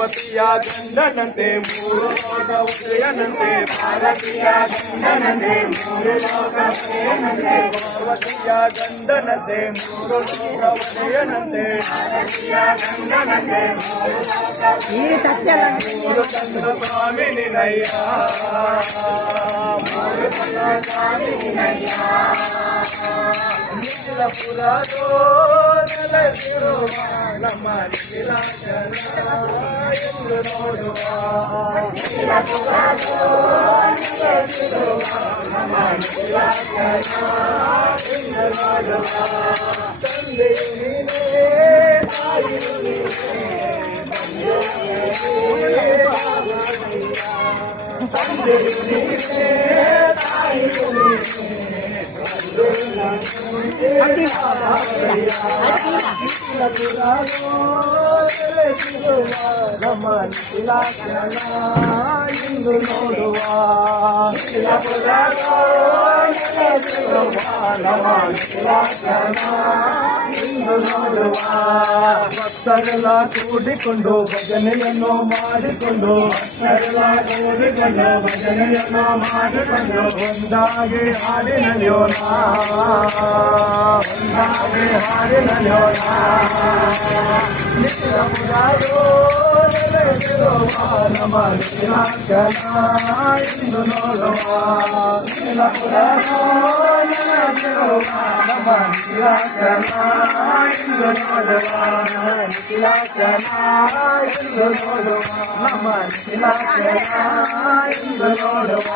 ಪಾರ್ವತಿಯ ಗಂಡನಂತೆ ಮೂರು ಲೋಕ ಉದಯನಂತೆ ಪಾರ್ವತಿಯ ಗಂಡನಂತೆ ಮೂರು ಲೋಕ ಉದಯನಂತೆ ಪಾರ್ವತಿಯ ಗಂಡನಂತೆ ಮೂರು ಲೋಕ ಉದಯನಂತೆ ಪಾರ್ವತಿಯ ಗಂಡನಂತೆ ಮೂರು ಲೋಕ ಮೂರು ಚಂದ್ರ ಸ್ವಾಮಿ ನಿನಯ್ಯ ಮೂರು ಚಂದ್ರ ಸ್ವಾಮಿ ನಿನಯ್ಯ ನಿಖಿಲಪುರದೋ ನೆಲೆಸಿರುವ ನಮ್ಮ ನಿಖಿಲಾಚಲ ಎಂದು ನೋಡುವ ನಿಖಿಲಪುರದೋ ನೆಲೆಸಿರುವ ನಮ್ಮ ನಿಖಿಲಾಚಲ ಎಂದು ನೋಡುವ ತಂದೆಯು ನೀನೇ ತಾಯಿಯು ನೀನೇ ತಂದೆಯು ನೀನೇ ತಾಯಿಯು ನೀನೇ ನಮ್ಮ ನಿಖಿಲಾಚಲ ಎಂದು ನೋಡುವ ಭಕ್ತರೆಲ್ಲ ಕೂಡಿಕೊಂಡು ಭಜನೆಯನ್ನು ಮಾಡಿಕೊಂಡು ಒಂದಾಗಿ ಹಾಡಿ ನಡೆಯೋಣ ಒಂದಾಗಿ ಹಾಡಿ ನಡೆಯೋಣ ನಿಖಿಲಪುರದೋ ನೆಲೆಸಿರುವ ನಮ್ಮ ನಿಖಿಲಾಚಲ ಎಂದು ನೋಡುವ ನಿಖಿಲಪುರದೋ ನೆಲೆಸಿರುವ ನಮ್ಮ ನಿಖಿಲಾಚಲ ಎಂದು ನೋಡುವ ನಿಖಿಲಾಚಲ ಎಂದು ನೋಡುವ ನಮ್ಮ ನಿಖಿಲಾಚಲ ಎಂದು ನೋಡುವ